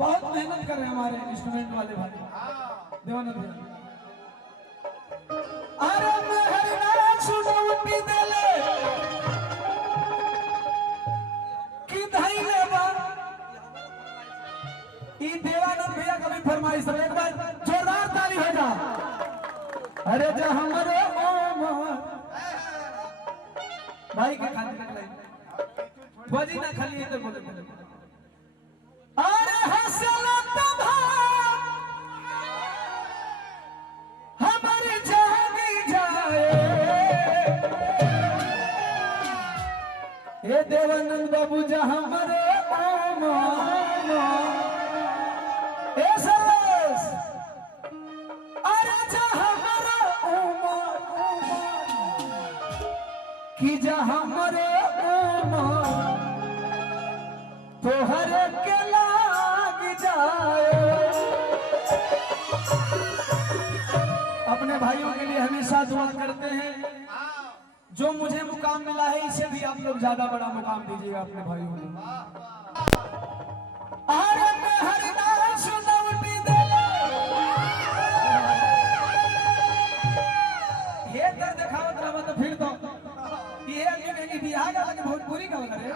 बहुत मेहनत कर रहे हैं हमारे इंस्ट्रूमेंट वाले भाई देवानंद भैया। अरे मेहरना छुड़ौती देले कि धैले बा ई देवानंद भैया का भी फरमाइश है, एक बार जोरदार ताली हो जा। अरे जो हमारे भाई के खातिर बजी ना खाली इधर बोले बोले अरे हसला तब हमारी जानी जाए ये देवानंद बाबू जा हमारे कि जा हमारे तोहर के लाग जाए। अपने भाइयों के लिए हमेशा दुआ करते हैं, जो मुझे मुकाम मिला है इसे भी आप लोग ज्यादा बड़ा मुकाम दीजिएगा अपने भाइयों को। अरे मेहरना छुड़ौती देले हे दर्द दिखावत रहा तो फिर तो ये आगे कहेंगे बिहार का लगे भोजपुरी का लगे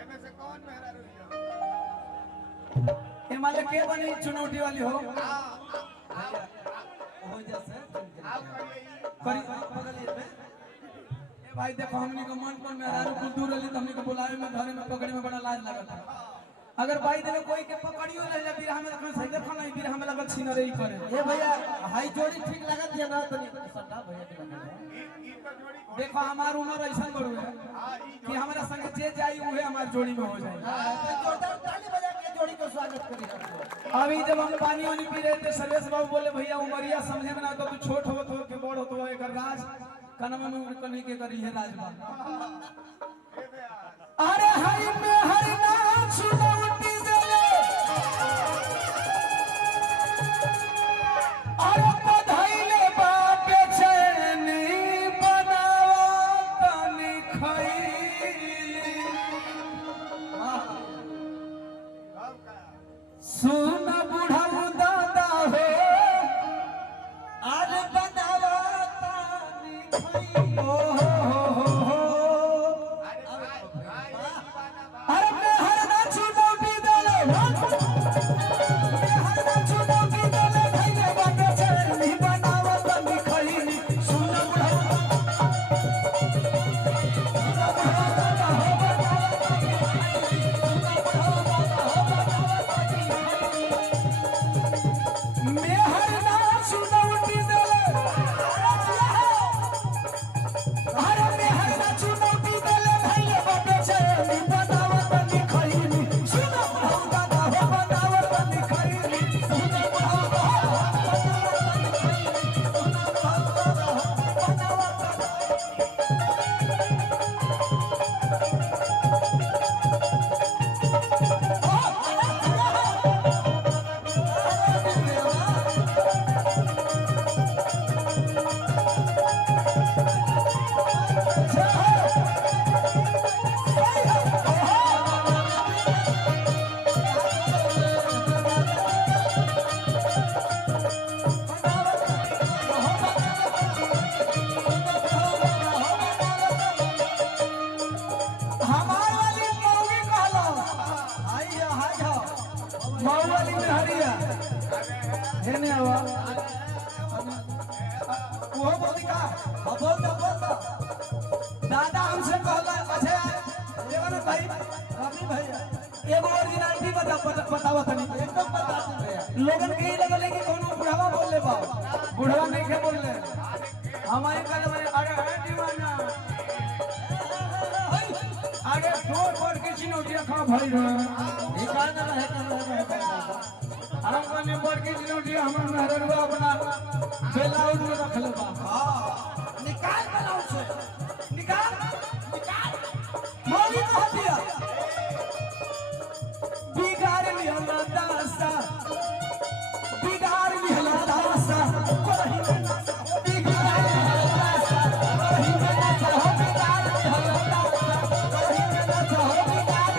एमे से कौन मेहरा रुइया ये माले के बनी चुनौती वाली हो जैसे आप करी बगलिए पे ए भाई देखो हमनी को मन पर मेहरा रुक दूर रही तो हमनी को बुलावे में घरे में पकड़े में बड़ा लाज लगता है। अगर भाई देने कोई के पकड़ियो ले जा बिरहा में रखना सही देखो नहीं बिरहा में लगल छीन रही करे ए भैया हाई जोड़ी ठीक लगत है ना तो सट्टा भैया के लगे देखो हमार उम्र ऐसा बड़ू है कि हमारा संग जे जाई उहे हमार जोड़ी में हो जाए। जोरदार ताली बजा के जोड़ी को स्वागत करी। अभी जब हम पानी वानी पी रहे थे सर्वेश बाबू बोले भैया उमरिया समझे में ना तो तू छोट होत हो के बड़ होत हो एकर राज कनमा में कनी के करी है राजबा। अरे हाय में हरना छुड़ौती देले अरे बधाइले बाप चैनी सुन बुढ़ऊ दादा हो आज बनावा तानी खई अरे मेहरना छुड़ौती देले मेहरना छुड़ौती देले धैले बाटे चैनी बनावा तानी खई सुन बुढ़ऊ दादा हमसे कहला अच्छा देवानंद भाई रवि भैया एगो ओरिजिनलिटी बतावा तनी एकदम बता दे भैया लोगन के ही लगले कि कोनो बुढ़ावा बोल ले बा बुढ़वा नहीं के बोल ले हमारे कहे मारे अरे है दीवाना अरे छोड़ के चिनौटिया खा भाई रे ई का ना है हम कने बोल के चिनौटिया हमर मेहरवा अपना बेलाउट में रख ले बा निकाल बनाओ से निकाल निकाल मौली को हटिया बिगाड़ लिया दासा कोही में बिगाड़ दासा कोही में ना हो बिगाड़ कोही में ना हो बिगाड़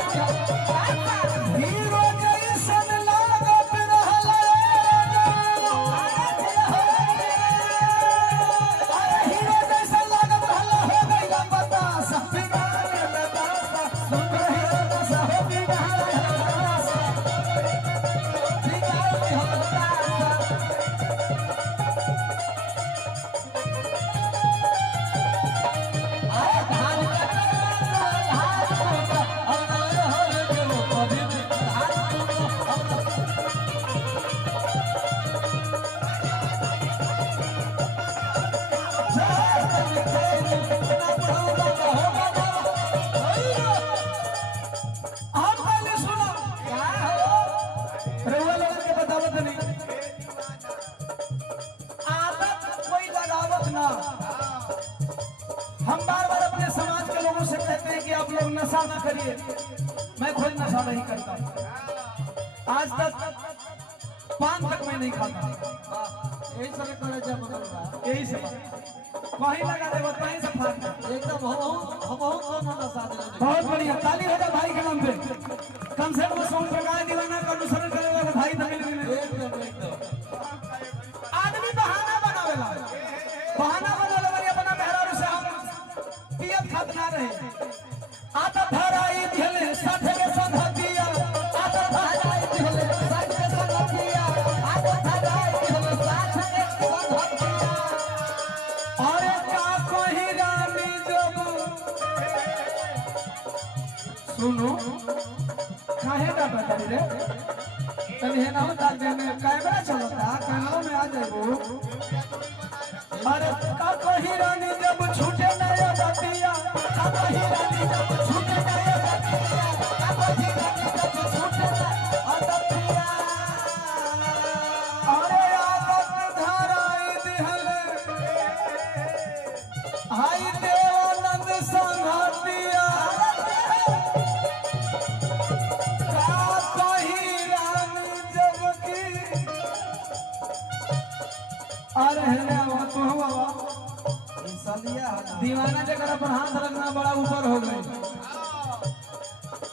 हीरो जैसन ला लोग नशा ना करिए, मैं खुद नशा नहीं करता। आज तक पान तक मैं नहीं खाता। यही सब करे जब बदलवा यही से कहीं लगा दे कहीं से फाड़ एकदम हम कौन ना साथ दे। बहुत बढ़िया, ताली हो जाए भाई के नाम पे। कम से कम सोम प्रकाश दीवाना का अनुसरण करे वाला भाई तमिल में एकदम आदमी बहाना बनावेला, बहाना बनावे वाली अपना मेहरारू से हम पियत खात ना रहे। आता धराई दिले साथ के संगतिया, आता धराई दिले साथ के संगतिया, आता धराई दिले साथ के संगतिया। अरे का कोई रानी जब सुनो काहे का बता रे तनी है ना बता दे में कैमरा चलता कैमरा में आ जाएगो। अरे का कोई रानी जब छूटे नया बतिया, का कोई रानी जब छूटे नया बतिया, का कोई रानी जब छूटे नया बतिया। अरे आदत धराई दिहले हाय देवानंद संघातिया, का कोई रानी जब की। अरे है बाबा दीवाना जगह पर हाथ रखना बड़ा ऊपर हो गए।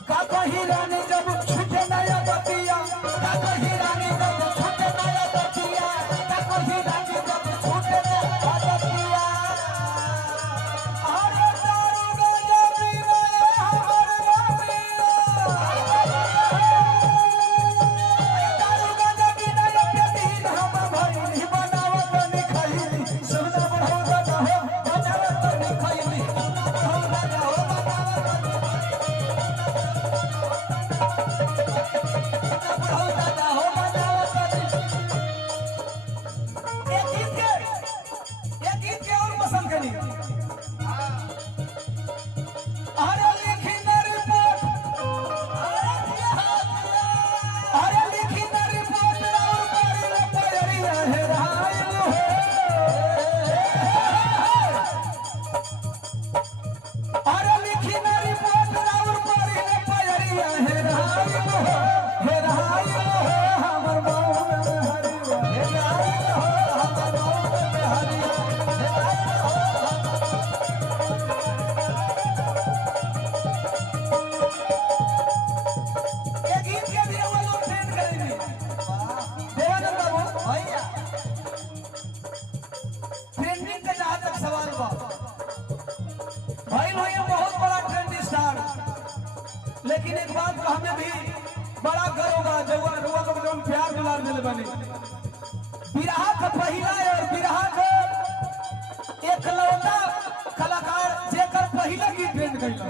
का कोई रानी जब छूटे नया बतिया, का कोई रानी जब छूटे नया बतिया, का कोई रानी जब छूटे नया बतिया। अरे दारू गांजा पी रहे हमर रानिया, दारू गांजा पी रहे पे दिन हम भइली बनावत नहीं खइली, सुना बढ़ो ना हो बनावत नहीं खइली, सुना बढ़ो ना हो बनावत एक गीत के और पसंद करी। अरे लिखी न रिपोर्ट, अरे लिखी न रिपोर्ट और परिले परिया है राइल हो। अरे लिखी न रिपोर्ट और परिले परिया है राइल हो, हे राइल हो हमर बाबू में हरिया, हे राइल हो हमर बाबू में हरिया, हे राइल हो। ये गीत के भी वो लोग ट्रेंड करेंगे। देवानंद बाबू भैया ट्रेंडिंग का जहाँ तक सवाल बा भाई लोग बहुत बड़ा ट्रेंड स्टार, लेकिन एक बात का हमें भी बड़ा गर्व बा जवा रुआ लोग जो प्यार दुलार दिले बने। बिरहा का पहिला और बिरहा का एकलौता कलाकार जेकर पहिला गीत ट्रेंड कइला,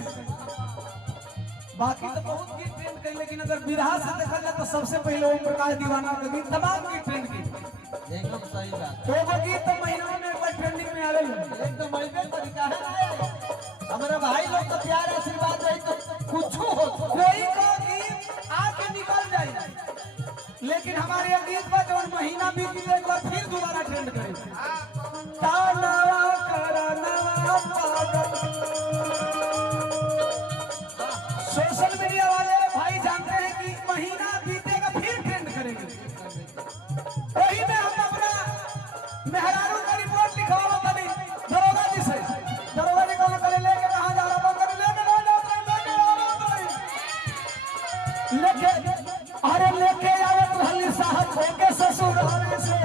बाकी तो बहुत गीत ट्रेंड कइल, लेकिन अगर बिरहा से देखा जाए तो सबसे पहले ओम प्रकाश दीवाना का गीत तमाम गीत ट्रेंड की। एकदम सही बात। एगो गीत तो महीनों में एक बार ट्रेंडिंग में आवे एकदम ऐसे तरीका है ना हमारे भाई लोग तो प्यार आशीर्वाद रही तो कुछ हो कोई का गीत आके निकल जाए, लेकिन हमारे ये गीत पर जो महीना बीत गया एक बार फिर दोबारा ट्रेंड करे। तानवा करनवा पागल, सोशल मीडिया वाले भाई जानते हैं कि महीना बीतेगा फिर ट्रेंड करेंगे। वही में हम अपना मेहरारू का रिपोर्ट लिखवा तभी दरोगा जी से, दरोगा जी कौन करे लेके कहाँ जा रहा कर लेके अरे लेके आवे भली साहब होके ससुराल से,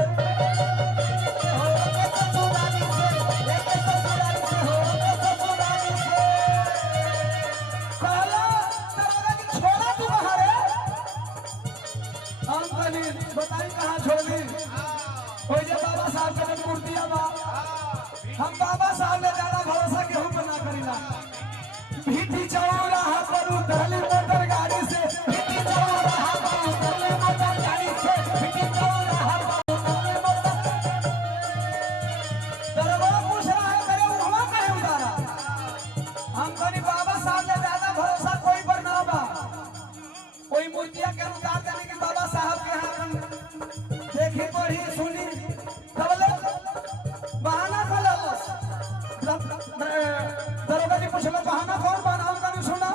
कहला दरोगा जी छोड़ा तू कहाँ रे, हम कहीं बताई कहाँ छोड़ी। कोई जे बाबा साहब के मूर्तिया बा, हम बाबा साहब ने ज्यादा भरोसा केहू पे ना करीला। भीटी चौराहा पर उतरली मोटर गाड़ी से, भीटी चौराहा पर उतरली मोटर गाड़ी से, भीटी चौराहा पर उतरली मोटर। दरबार पूछ रहा है करे वहां कहे उतारा। हम कहीं बाबा साहब ने ज्यादा भरोसा कोई पर ना बा, कोई मूर्तिया के उतार देने के बाबा साहब के यहाँ देखी पढ़ी सुनी तबले बहाना कर दरोगा जी पूछलो बहाना कौन बना, हम कभी सुना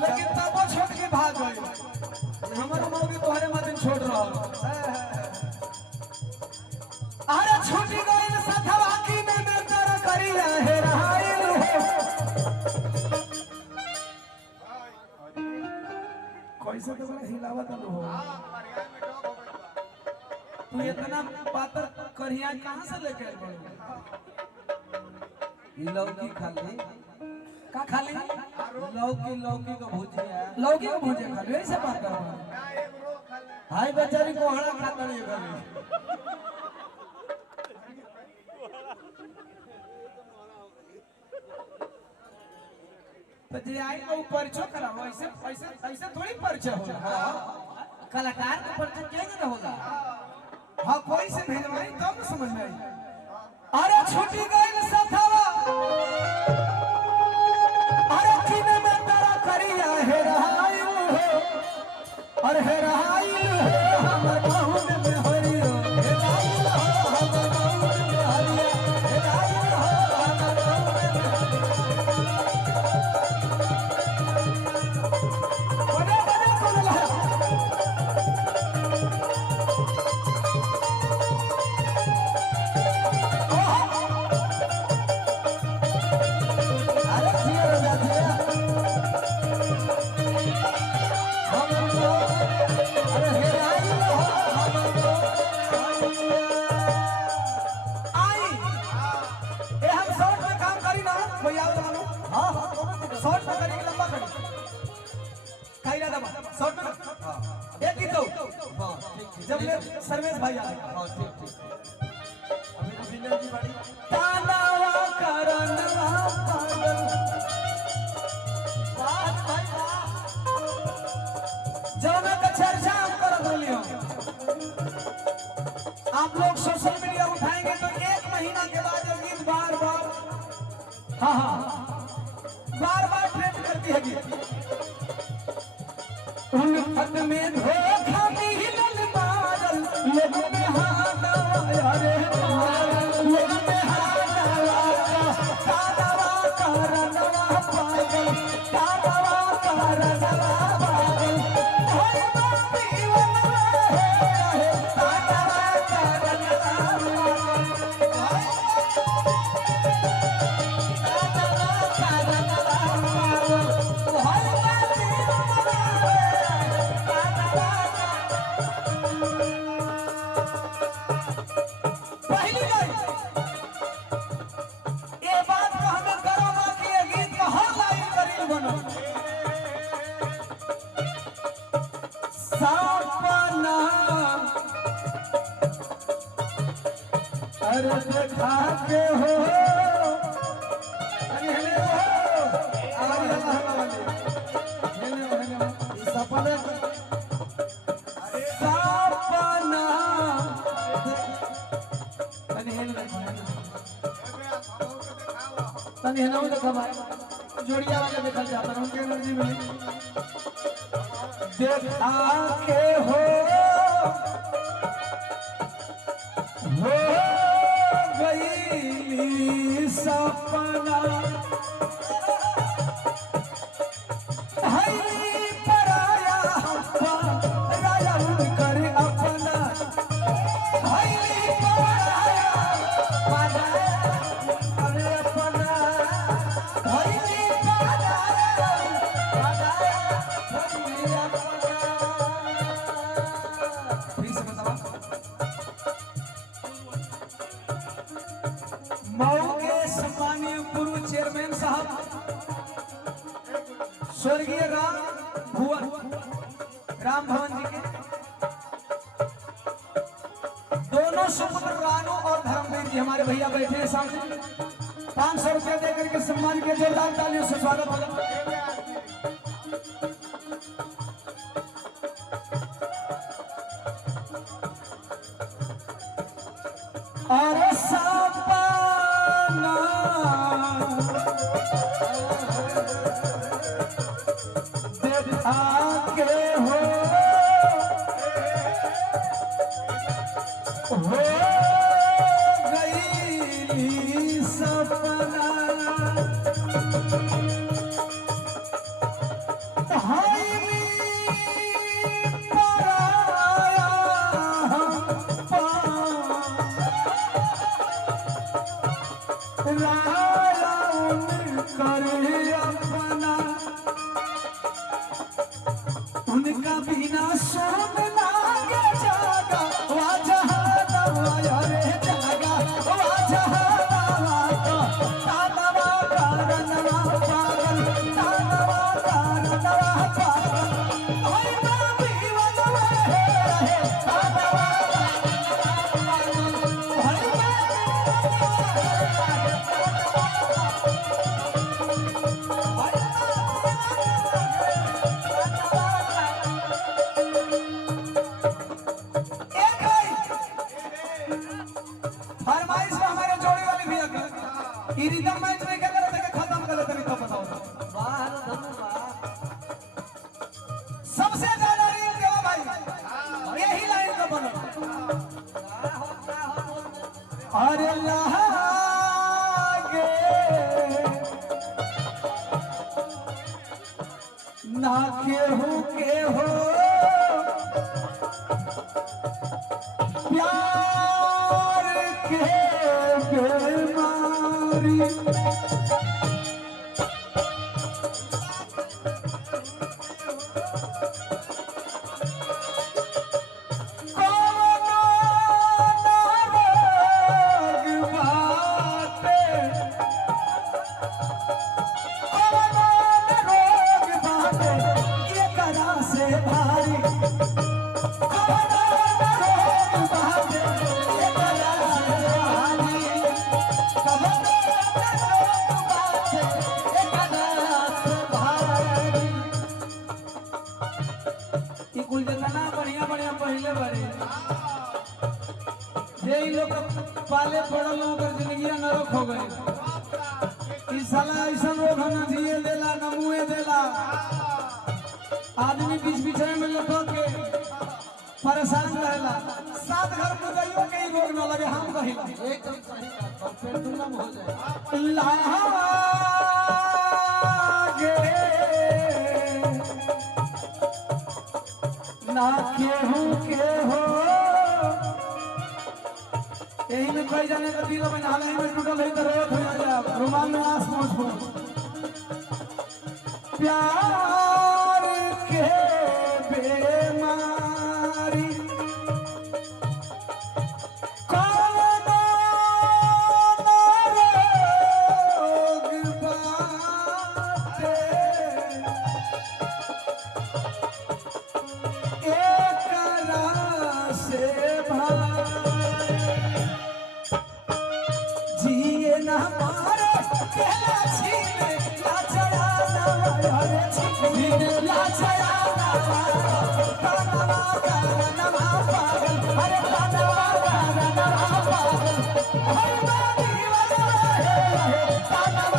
लेकिन तब वो छोड़ के भाग गए हमारे मौगी तोहरे मत छोड़ रहा अरे छूटी गई सथवा की में तर करिया है रहाइल हो कैसे तो बड़ा हिलावत हो तू इतना पातर करिया कहां से लेके आए बड़े लौकी खाली का खाली लौकी का भुजिया लौकी को भूजे खाली ऐसे बात कर रहा हाय बेचारी कोहड़ा खाता नहीं खाली तो जे आई को परिचय कराओ ऐसे ऐसे ऐसे थोड़ी परिचय होला कलाकार का परिचय कैसे होला हां कोई से भेजवाई तब न समझ में आई अरे छुट्टी गई सथवा अरे किने में तेरा करिया है रहाइल हो अरे है रहाइल हो हमर बाहुन में हरियो हे रहाइल हो हमर बाहुन में हरियो हे रहाइल हो हमर बाहुन में बड़ा बड़ा कोला अरे जिया राजा जिया अरे हे राई हो आई ए हम शॉर्ट में काम करी ना कोई आओ मानो हां हां शॉर्ट में करी लंबा करी काइला दबा शॉर्ट में एक ही तो हां ठीक जब ले सर्वेश भाई आए हां ठीक अभी विनय जी बड़ी तानावा करनवा पागल बात भाई वाह जौना का चर्चा हम कर बोलियो आप लोग सोशल मीडिया उठाएंगे तो 1 महीना के बाद ये गीत बार बार ट्रेंड करती है गीत उल्फत में धोखा मिलल मारल लोगों में हाना अरे लोगों में हाना कानवा करनवा पागल कानवा करनवा पागल होय बापी वनवा है कानवा करनवा पहली लाइन ये बात को हमें करो ना कि ये गीत का हर लाइन करीब बनो सपना अरे देखा के हो अरे हेले हो आवाज वाले हेले हो सपने सपना तनी हेले तनी हेले देखा भाई जोड़िया वाले देखा जाता है उनकी एनर्जी मिली देखा के हो गई सपना हरी पराया राया कर अपना हरी पराया कर अपना हरी पराया मऊ के सम्मानीय पूर्व चेयरमैन साहब स्वर्गीय राम भवन जी के दोनों सुपुत्र रानू और धर्मवीर जी हमारे भैया बैठे हैं सामने 500 रुपया देकर के सम्मान के जोरदार तालियों से स्वागत होगा और सपना देखा के हो गई सपना बिना सोम लागे जागा वा जहानवा रे जागा वा जहानवा तो तानवा कारणवा पागल तानवा कारणवा पागल होई ना बीवनवा हे तानवा होई ना फरमाइश में हमारे जोड़ी वाली भैया का ई रिदम मैच में क्या करते हैं खत्म कर लेते हैं तो बताओ वाह धन्यवाद। सबसे ज्यादा रील देवा भाई यही लाइन का बनो अरे लागे ना केहू के हो प्यार के बेमारी पाले पड़ल लोग जिंदगी नरक हो गए इस साला ऐसा लोग न जिए देला न मुए देला आदमी बीच बीच में लटक के परेशान रहेला सात घर बुझाइयो के ही रोग न लगे हम कहिला एकदम सही बात और फिर दुर्लभ हो जाए लागे ना केहू के हो यही में कई जाने का दिल में हाल ही में टूटल है तो रोत हो जाए रुमाल में आस मोच हो प्यार के बेमारी कौन रोग बाटे एकरा से जिए ना मारे केला छीने लाचया ना हरे छीने लाचया ना तानवा कारणवा पागल हरे तानवा कारणवा पागल होई ना दीवाना हे तानवा